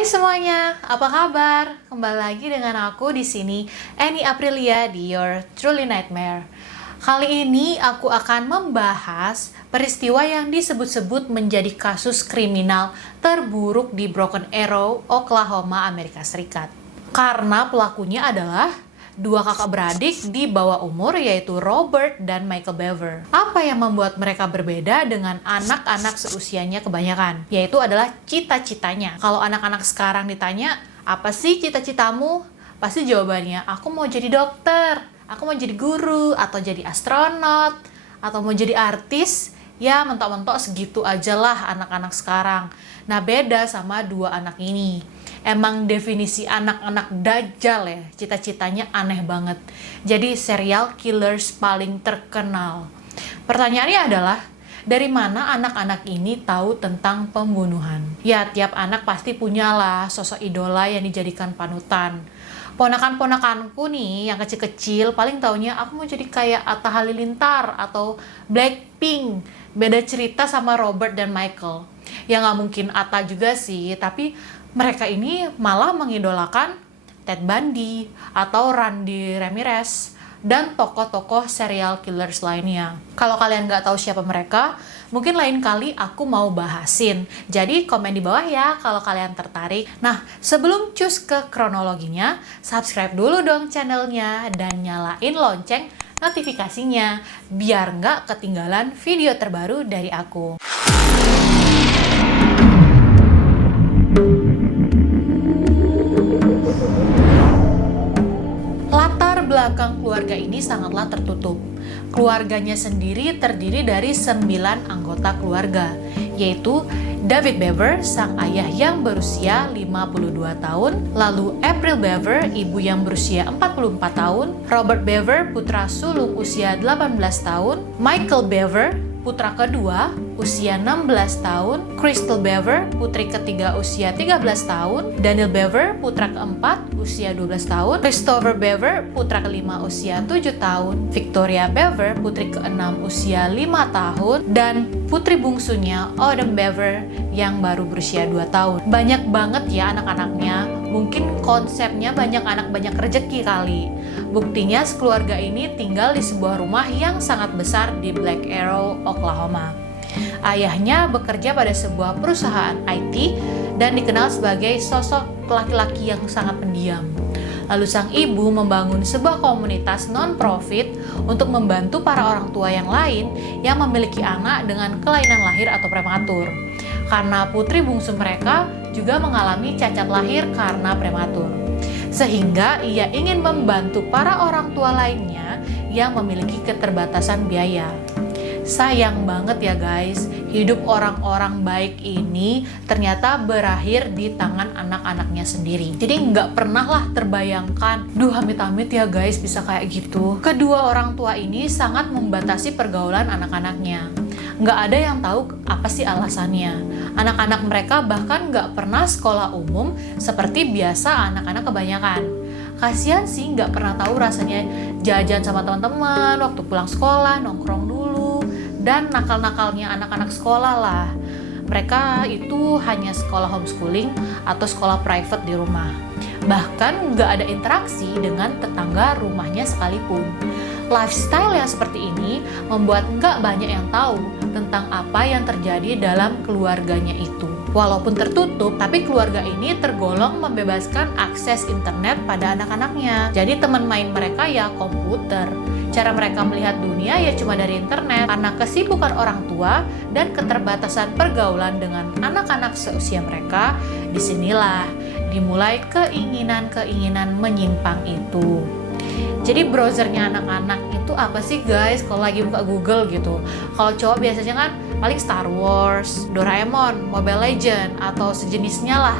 Hai semuanya, apa kabar? Kembali lagi dengan aku di sini, Annie Aprilia di Your Truly Nightmare. Kali ini aku akan membahas peristiwa yang disebut-sebut menjadi kasus kriminal terburuk di Broken Arrow, Oklahoma, Amerika Serikat. Karena pelakunya adalah dua kakak beradik di bawah umur, yaitu Robert dan Michael Bever. Apa yang membuat mereka berbeda dengan anak-anak seusianya kebanyakan? Yaitu adalah cita-citanya. Kalau anak-anak sekarang ditanya, apa sih cita-citamu? Pasti jawabannya, aku mau jadi dokter, aku mau jadi guru, atau jadi astronot, atau mau jadi artis. Ya, mentok-mentok segitu aja lah anak-anak sekarang. Nah, beda sama dua anak ini. Emang definisi anak-anak dajjal ya, cita-citanya aneh banget. Jadi serial killers paling terkenal. Pertanyaannya adalah, dari mana anak-anak ini tahu tentang pembunuhan? Ya, tiap anak pasti punyalah sosok idola yang dijadikan panutan. Ponakan-ponakanku nih yang kecil-kecil paling taunya aku mau jadi kayak Atta Halilintar atau Blackpink. Beda cerita sama Robert dan Michael. Ya nggak mungkin Atta juga sih, tapi mereka ini malah mengidolakan Ted Bundy atau Randy Ramirez dan tokoh-tokoh serial killers lainnya. Kalau kalian nggak tahu siapa mereka, mungkin lain kali aku mau bahasin. Jadi komen di bawah ya kalau kalian tertarik. Nah, sebelum cus ke kronologinya, subscribe dulu dong channelnya dan nyalain lonceng notifikasinya biar nggak ketinggalan video terbaru dari aku. Latar belakang keluarga ini sangatlah tertutup. Keluarganya sendiri terdiri dari 9 anggota keluarga, yaitu David Bever, sang ayah yang berusia 52 tahun, lalu April Bever, ibu yang berusia 44 tahun, Robert Bever, putra sulung usia 18 tahun, Michael Bever, putra kedua, usia 16 tahun, Crystal Bever, putri ketiga usia 13 tahun, Daniel Bever, putra keempat, usia 12 tahun, Christopher Bever, putra kelima usia 7 tahun, Victoria Bever, putri keenam usia 5 tahun, dan putri bungsunya Autumn Bever yang baru berusia 2 tahun. Banyak banget ya anak-anaknya, mungkin konsepnya banyak anak banyak rezeki kali. Buktinya sekeluarga ini tinggal di sebuah rumah yang sangat besar di Black Arrow, Oklahoma. Ayahnya bekerja pada sebuah perusahaan IT dan dikenal sebagai sosok laki-laki yang sangat pendiam. Lalu sang ibu membangun sebuah komunitas non-profit untuk membantu para orang tua yang lain yang memiliki anak dengan kelainan lahir atau prematur. Karena putri bungsu mereka juga mengalami cacat lahir karena prematur. Sehingga ia ingin membantu para orang tua lainnya yang memiliki keterbatasan biaya. Sayang banget ya guys, hidup orang-orang baik ini ternyata berakhir di tangan anak-anaknya sendiri. Jadi nggak pernah lah terbayangkan, duh amit-amit ya guys bisa kayak gitu. Kedua orang tua ini sangat membatasi pergaulan anak-anaknya. Nggak ada yang tahu apa sih alasannya. Anak-anak mereka bahkan nggak pernah sekolah umum seperti biasa anak-anak kebanyakan. Kasian sih nggak pernah tahu rasanya jajan sama teman-teman waktu pulang sekolah, nongkrong dulu, dan nakal-nakalnya anak-anak sekolah lah. Mereka itu hanya sekolah homeschooling atau sekolah private di rumah. Bahkan nggak ada interaksi dengan tetangga rumahnya sekalipun. Lifestyle yang seperti ini membuat nggak banyak yang tahu tentang apa yang terjadi dalam keluarganya itu. Walaupun tertutup, tapi keluarga ini tergolong membebaskan akses internet pada anak-anaknya. Jadi teman main mereka ya komputer. Cara mereka melihat dunia ya cuma dari internet. Karena kesibukan orang tua dan keterbatasan pergaulan dengan anak-anak seusia mereka, disinilah dimulai keinginan-keinginan menyimpang itu. Jadi browsernya anak-anak itu apa sih guys kalau lagi buka Google gitu? Kalau cowok biasanya kan paling Star Wars, Doraemon, Mobile Legends, atau sejenisnya lah.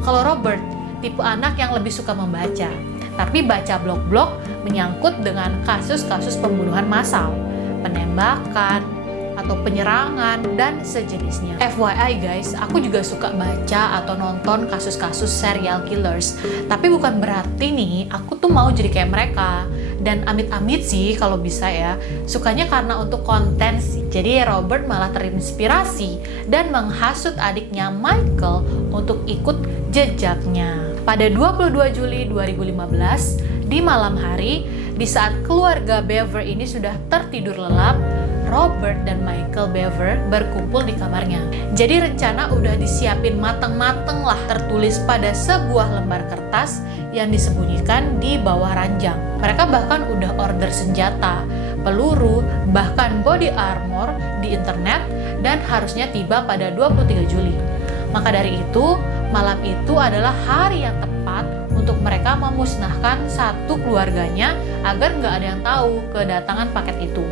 Kalau Robert, tipe anak yang lebih suka membaca. Tapi baca blog-blog menyangkut dengan kasus-kasus pembunuhan massal, penembakan, atau penyerangan, dan sejenisnya. FYI guys, aku juga suka baca atau nonton kasus-kasus serial killers. Tapi bukan berarti nih, aku tuh mau jadi kayak mereka. Dan amit-amit sih kalau bisa ya, sukanya karena untuk konten sih. Jadi Robert malah terinspirasi dan menghasut adiknya Michael untuk ikut jejaknya. Pada 22 Juli 2015, di malam hari, di saat keluarga Bever ini sudah tertidur lelap, Robert dan Michael Bever berkumpul di kamarnya. Jadi rencana udah disiapin mateng-mateng lah, tertulis pada sebuah lembar kertas yang disembunyikan di bawah ranjang. Mereka bahkan udah order senjata, peluru, bahkan body armor di internet dan harusnya tiba pada 23 Juli. Maka dari itu, malam itu adalah hari yang tepat untuk mereka memusnahkan satu keluarganya agar nggak ada yang tahu kedatangan paket itu.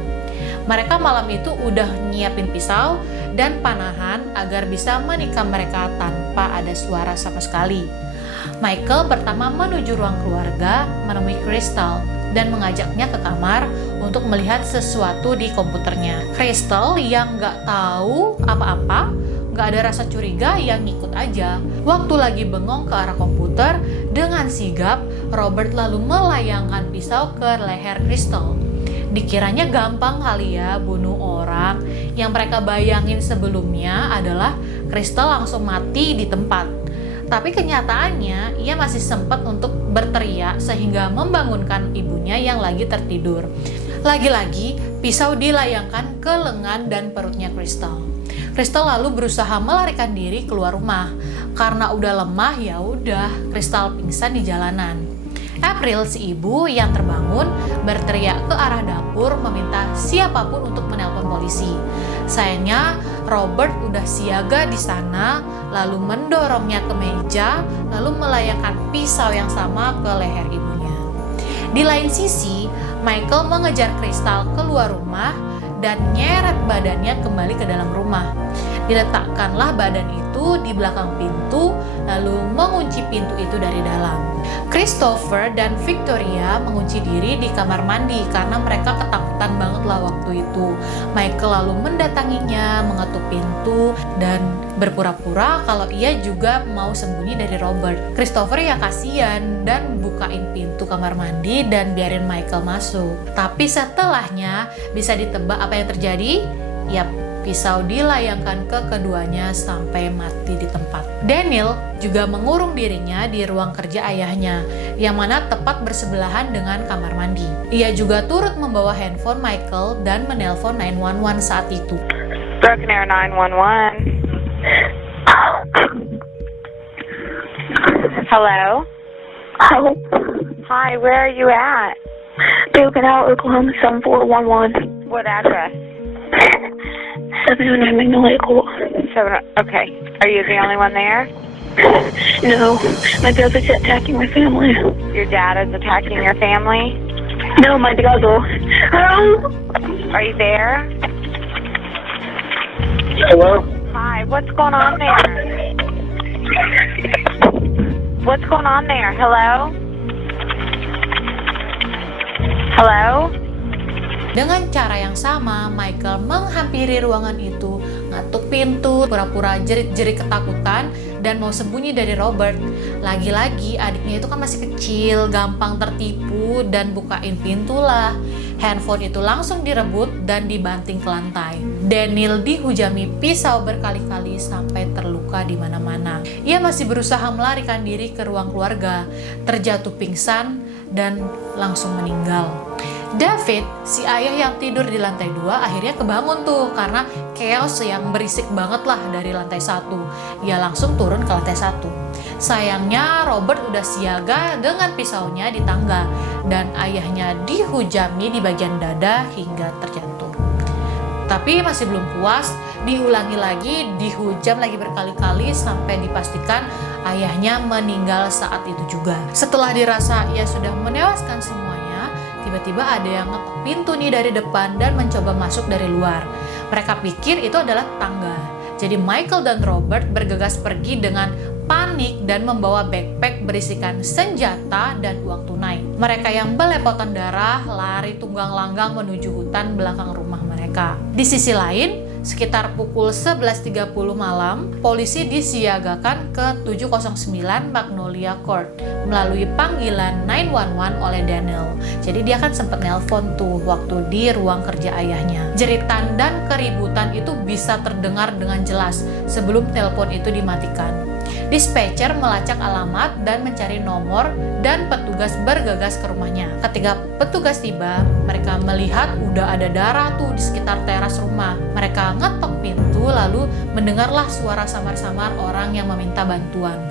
Mereka malam itu udah nyiapin pisau dan panahan agar bisa menikam mereka tanpa ada suara sama sekali. Michael pertama menuju ruang keluarga menemui Crystal dan mengajaknya ke kamar untuk melihat sesuatu di komputernya. Crystal yang nggak tahu apa-apa, nggak ada rasa curiga, yang ngikut aja. Waktu lagi bengong ke arah komputer, dengan sigap Robert lalu melayangkan pisau ke leher Crystal. Dikiranya gampang kali ya bunuh orang. Yang mereka bayangin sebelumnya adalah Crystal langsung mati di tempat. Tapi kenyataannya ia masih sempat untuk berteriak sehingga membangunkan ibunya yang lagi tertidur. Lagi-lagi pisau dilayangkan ke lengan dan perutnya Crystal. Crystal lalu berusaha melarikan diri keluar rumah. Karena udah lemah, ya udah Crystal pingsan di jalanan. April, si ibu yang terbangun, berteriak ke arah dapur meminta siapapun untuk menelpon polisi. Sayangnya Robert udah siaga di sana, lalu mendorongnya ke meja, lalu melayangkan pisau yang sama ke leher ibunya. Di lain sisi, Michael mengejar Crystal keluar rumah dan nyeret badannya kembali ke dalam rumah. Diletakkanlah badan itu di belakang pintu, lalu mengunci pintu itu dari dalam. Christopher dan Victoria mengunci diri di kamar mandi karena mereka ketakutan banget lah waktu itu. Michael lalu mendatanginya, mengetuk pintu, dan berpura-pura kalau ia juga mau sembunyi dari Robert. Christopher ya kasihan dan bukain pintu kamar mandi dan biarin Michael masuk. Tapi setelahnya bisa ditebak apa yang terjadi? Yap, pisau dilayangkan ke keduanya sampai mati di tempat. Daniel juga mengurung dirinya di ruang kerja ayahnya, yang mana tepat bersebelahan dengan kamar mandi. Ia juga turut membawa handphone Michael dan menelpon 911 saat itu. Broken Arrow 911. Hello? Hello. Hi, where are you at? Broken Arrow, Oklahoma 7411. What address? 709 Magnolia Court. Okay. Are you the only one there? No, my brother's attacking my family. Your dad is attacking your family? No, my brother. Are you there? Hello? Hi, what's going on there? What's going on there? Hello? Hello? Dengan cara yang sama, Michael menghampiri ruangan itu, ngatuk pintu, pura-pura jerit-jerit ketakutan, dan mau sembunyi dari Robert. Lagi-lagi adiknya itu kan masih kecil, gampang tertipu, dan bukain pintu lah. Handphone itu langsung direbut dan dibanting ke lantai. Daniel dihujami pisau berkali-kali sampai terluka di mana-mana. Ia masih berusaha melarikan diri ke ruang keluarga, terjatuh pingsan, dan langsung meninggal. David, si ayah yang tidur di lantai 2, akhirnya kebangun tuh karena chaos yang berisik banget lah dari lantai 1. Ia langsung turun ke lantai 1. Sayangnya Robert udah siaga dengan pisaunya di tangga dan ayahnya dihujami di bagian dada hingga terjatuh. Tapi masih belum puas, diulangi lagi, dihujam lagi berkali-kali sampai dipastikan ayahnya meninggal saat itu juga. Setelah dirasa ia sudah menewaskan semuanya, tiba-tiba ada yang ngetok pintu nih dari depan dan mencoba masuk dari luar. Mereka pikir itu adalah tetangga. Jadi Michael dan Robert bergegas pergi dengan panik dan membawa backpack berisikan senjata dan uang tunai. Mereka yang belepotan darah lari tunggang langgang menuju hutan belakang rumah mereka. Di sisi lain, sekitar pukul 11.30 malam, polisi disiagakan ke 709 Magnolia Court melalui panggilan 911 oleh Daniel. Jadi dia kan sempat nelpon tuh waktu di ruang kerja ayahnya. Jeritan dan keributan itu bisa terdengar dengan jelas sebelum telepon itu dimatikan. Dispatcher melacak alamat dan mencari nomor dan petugas bergegas ke rumahnya. Ketika petugas tiba, mereka melihat udah ada darah tuh di sekitar teras rumah. Mereka ngetok pintu lalu mendengarlah suara samar-samar orang yang meminta bantuan.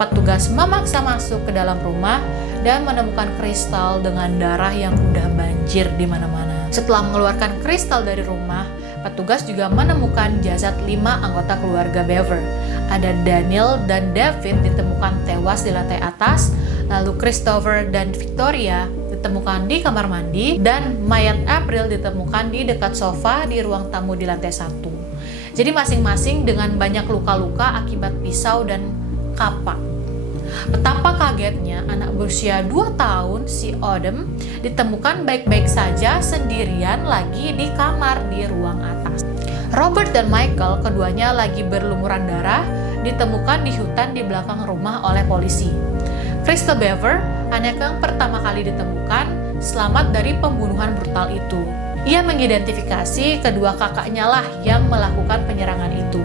Petugas memaksa masuk ke dalam rumah dan menemukan kristal dengan darah yang udah banjir di mana-mana. Setelah mengeluarkan kristal dari rumah, petugas juga menemukan jasad 5 anggota keluarga Bever. Ada Daniel dan David ditemukan tewas di lantai atas, lalu Christopher dan Victoria ditemukan di kamar mandi, dan mayat April ditemukan di dekat sofa di ruang tamu di lantai 1. Jadi masing-masing dengan banyak luka-luka akibat pisau dan kapak. Betapa kagetnya anak berusia 2 tahun si Odom ditemukan baik-baik saja sendirian lagi di kamar di ruang atas. Robert dan Michael, keduanya lagi berlumuran darah, ditemukan di hutan di belakang rumah oleh polisi. Crystal Bever, anak yang pertama kali ditemukan, selamat dari pembunuhan brutal itu. Ia mengidentifikasi kedua kakaknya lah yang melakukan penyerangan itu.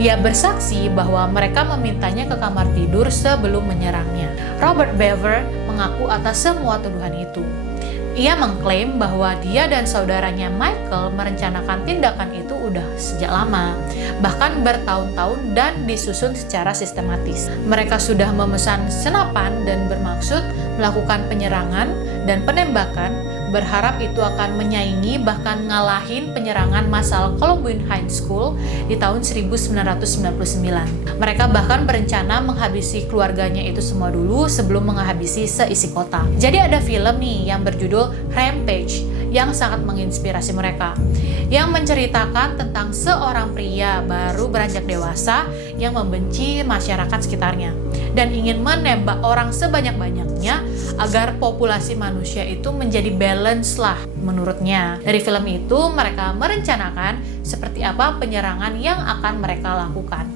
Ia bersaksi bahwa mereka memintanya ke kamar tidur sebelum menyerangnya. Robert Bever mengaku atas semua tuduhan itu. Ia mengklaim bahwa dia dan saudaranya Michael merencanakan tindakan itu udah sejak lama, bahkan bertahun-tahun dan disusun secara sistematis. Mereka sudah memesan senapan dan bermaksud melakukan penyerangan dan penembakan, berharap itu akan menyaingi bahkan ngalahin penyerangan massal Columbine High School di tahun 1999. Mereka bahkan berencana menghabisi keluarganya itu semua dulu sebelum menghabisi seisi kota. Jadi ada film nih yang berjudul Rampage yang sangat menginspirasi mereka, yang menceritakan tentang seorang pria baru beranjak dewasa yang membenci masyarakat sekitarnya dan ingin menembak orang sebanyak-banyaknya agar populasi manusia itu menjadi balance lah menurutnya. Dari film itu mereka merencanakan seperti apa penyerangan yang akan mereka lakukan.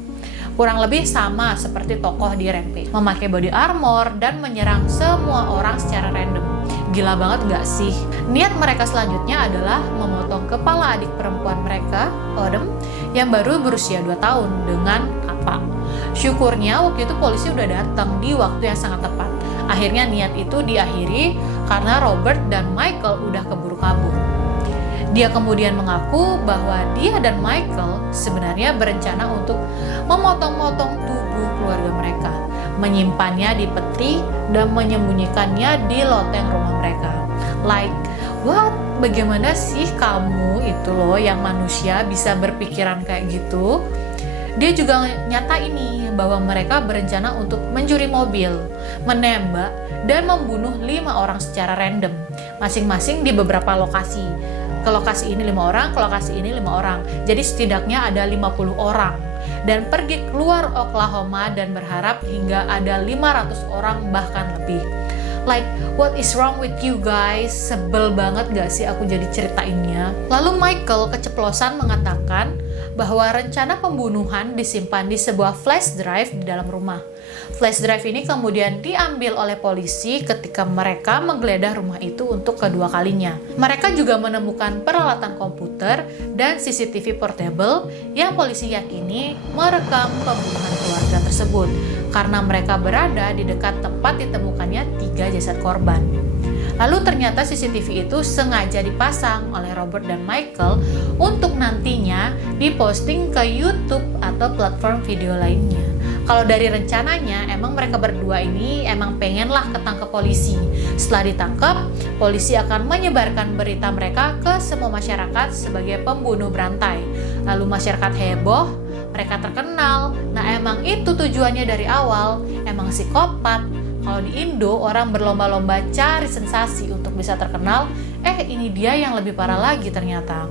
Kurang lebih sama seperti tokoh di Rampage, memakai body armor dan menyerang semua orang secara random. Gila banget gak sih? Niat mereka selanjutnya adalah memotong kepala adik perempuan mereka, Odom, yang baru berusia 2 tahun dengan kapak. Syukurnya waktu itu polisi udah datang di waktu yang sangat tepat. Akhirnya niat itu diakhiri karena Robert dan Michael udah keburu kabur. Dia kemudian mengaku bahwa dia dan Michael sebenarnya berencana untuk memotong-motong tubuh keluarga mereka, menyimpannya di peti dan menyembunyikannya di loteng rumah mereka. Like, what? Bagaimana sih kamu itu loh yang manusia bisa berpikiran kayak gitu? Dia juga nyata ini bahwa mereka berencana untuk mencuri mobil, menembak, dan membunuh 5 orang secara random, masing-masing di beberapa lokasi. Ke lokasi ini 5 orang, ke lokasi ini 5 orang. Jadi setidaknya ada 50 orang. Dan pergi keluar Oklahoma dan berharap hingga ada 500 orang bahkan lebih. Like, what is wrong with you guys? Sebel banget gak sih aku jadi ceritainnya? Lalu Michael keceplosan mengatakan bahwa rencana pembunuhan disimpan di sebuah flash drive di dalam rumah. Flash drive ini kemudian diambil oleh polisi ketika mereka menggeledah rumah itu untuk kedua kalinya. Mereka juga menemukan peralatan komputer dan CCTV portable yang polisi yakini merekam pembunuhan keluarga tersebut karena mereka berada di dekat tempat ditemukannya 3 jasad korban. Lalu ternyata CCTV itu sengaja dipasang oleh Robert dan Michael untuk nantinya diposting ke YouTube atau platform video lainnya. Kalau dari rencananya, emang mereka berdua ini emang pengenlah ketangkep polisi. Setelah ditangkap, polisi akan menyebarkan berita mereka ke semua masyarakat sebagai pembunuh berantai. Lalu masyarakat heboh, mereka terkenal. Nah emang itu tujuannya dari awal, emang psikopat. Kalau di Indo, orang berlomba-lomba cari sensasi untuk bisa terkenal, ini dia yang lebih parah lagi ternyata.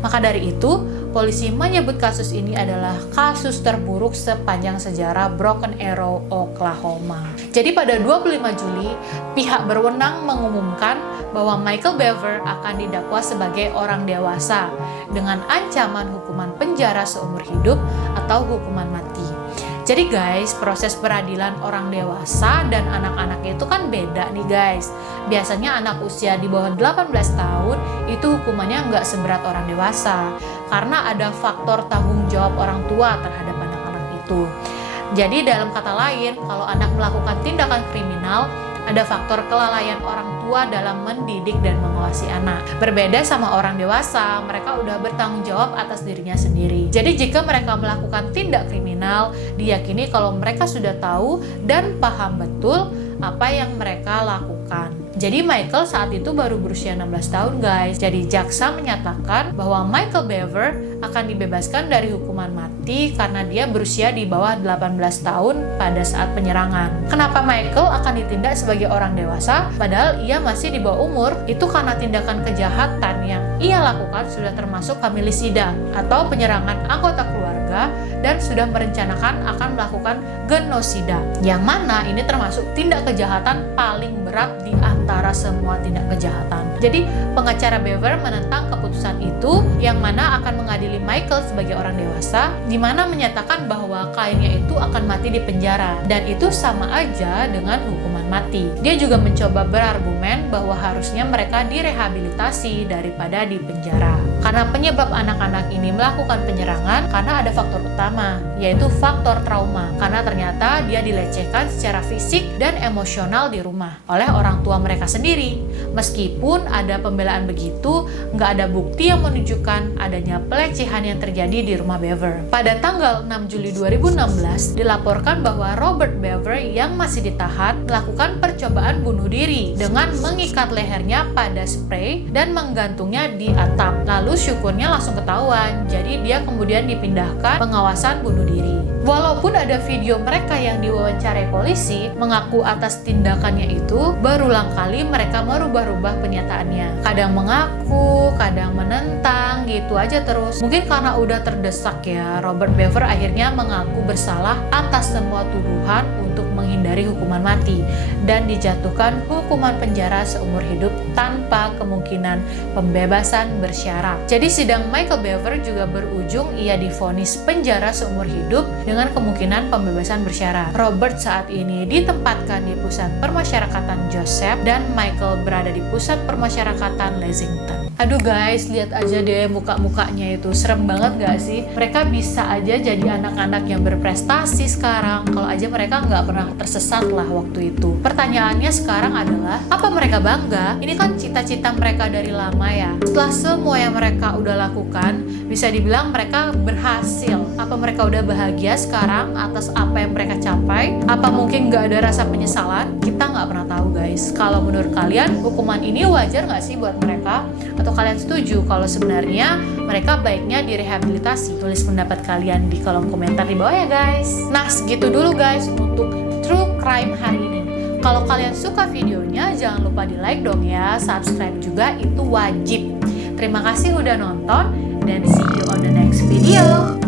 Maka dari itu, polisi menyebut kasus ini adalah kasus terburuk sepanjang sejarah Broken Arrow, Oklahoma. Jadi pada 25 Juli, pihak berwenang mengumumkan bahwa Michael Bever akan didakwa sebagai orang dewasa dengan ancaman hukuman penjara seumur hidup atau hukuman mati. Jadi guys, proses peradilan orang dewasa dan anak-anak itu kan beda nih guys. Biasanya anak usia di bawah 18 tahun itu hukumannya nggak seberat orang dewasa karena ada faktor tanggung jawab orang tua terhadap anak-anak itu. Jadi dalam kata lain, kalau anak melakukan tindakan kriminal, ada faktor kelalaian orang tua dalam mendidik dan mengawasi anak. Berbeda sama orang dewasa, mereka udah bertanggung jawab atas dirinya sendiri. Jadi jika mereka melakukan tindak kriminal, diyakini kalau mereka sudah tahu dan paham betul apa yang mereka lakukan. Jadi Michael saat itu baru berusia 16 tahun guys. Jadi jaksa menyatakan bahwa Michael Bever akan dibebaskan dari hukuman mati karena dia berusia di bawah 18 tahun pada saat penyerangan. Kenapa Michael akan ditindak sebagai orang dewasa padahal ia masih di bawah umur? Itu karena tindakan kejahatan yang ia lakukan sudah termasuk familisida atau penyerangan anggota keluarga dan sudah merencanakan akan melakukan genosida, yang mana ini termasuk tindak kejahatan paling berat di antara semua tindak kejahatan. Jadi pengacara Bever menentang keputusan itu, yang mana akan mengadili Michael sebagai orang dewasa, di mana menyatakan bahwa kliennya itu akan mati di penjara, dan itu sama aja dengan hukuman mati. Dia juga mencoba berargumen bahwa harusnya mereka direhabilitasi daripada di penjara. Karena penyebab anak-anak ini melakukan penyerangan karena ada faktor utama, yaitu faktor trauma. Karena ternyata dia dilecehkan secara fisik dan emosional di rumah oleh orang tua mereka sendiri. Meskipun ada pembelaan begitu, nggak ada bukti yang menunjukkan adanya pelecehan yang terjadi di rumah Bever. Pada tanggal 6 Juli 2016, dilaporkan bahwa Robert Bever yang masih ditahan melakukan percobaan bunuh diri dengan mengikat lehernya pada spray dan menggantungnya di atap. Lalu syukurnya langsung ketahuan, jadi dia kemudian dipindahkan pengawasan bunuh diri. Walaupun ada video mereka yang diwawancarai polisi mengaku atas tindakannya itu, berulang kali mereka merubah-rubah penyataannya. Kadang mengaku, kadang menentang, gitu aja terus. Mungkin karena udah terdesak ya, Robert Bever akhirnya mengaku bersalah atas semua tuduhan untuk menghindari hukuman mati dan dijatuhkan hukuman penjara seumur hidup tanpa kemungkinan pembebasan bersyarat. Jadi sidang Michael Bever juga berujung ia divonis penjara seumur hidup dengan kemungkinan pembebasan bersyarat. Robert saat ini ditempatkan di pusat permasyarakatan Joseph dan Michael berada di pusat permasyarakatan Lexington. Aduh guys, lihat aja deh muka-mukanya itu, serem banget gak sih? Mereka bisa aja jadi anak-anak yang berprestasi sekarang kalau aja mereka nggak pernah tersesat lah waktu itu. Pertanyaannya sekarang adalah, apa mereka bangga? Ini kan cita-cita mereka dari lama ya. Setelah semua yang mereka udah lakukan, bisa dibilang mereka berhasil. Apa mereka udah bahagia sekarang atas apa yang mereka capai? Apa mungkin nggak ada rasa penyesalan? Kita nggak pernah tahu guys. Kalau menurut kalian, hukuman ini wajar nggak sih buat mereka? Atau kalian setuju kalau sebenarnya mereka baiknya direhabilitasi? Tulis pendapat kalian di kolom komentar di bawah ya guys. Nah segitu dulu guys untuk True Crime hari ini. Kalau kalian suka videonya, jangan lupa di like dong ya. Subscribe juga, itu wajib. Terima kasih udah nonton dan see you on the next video.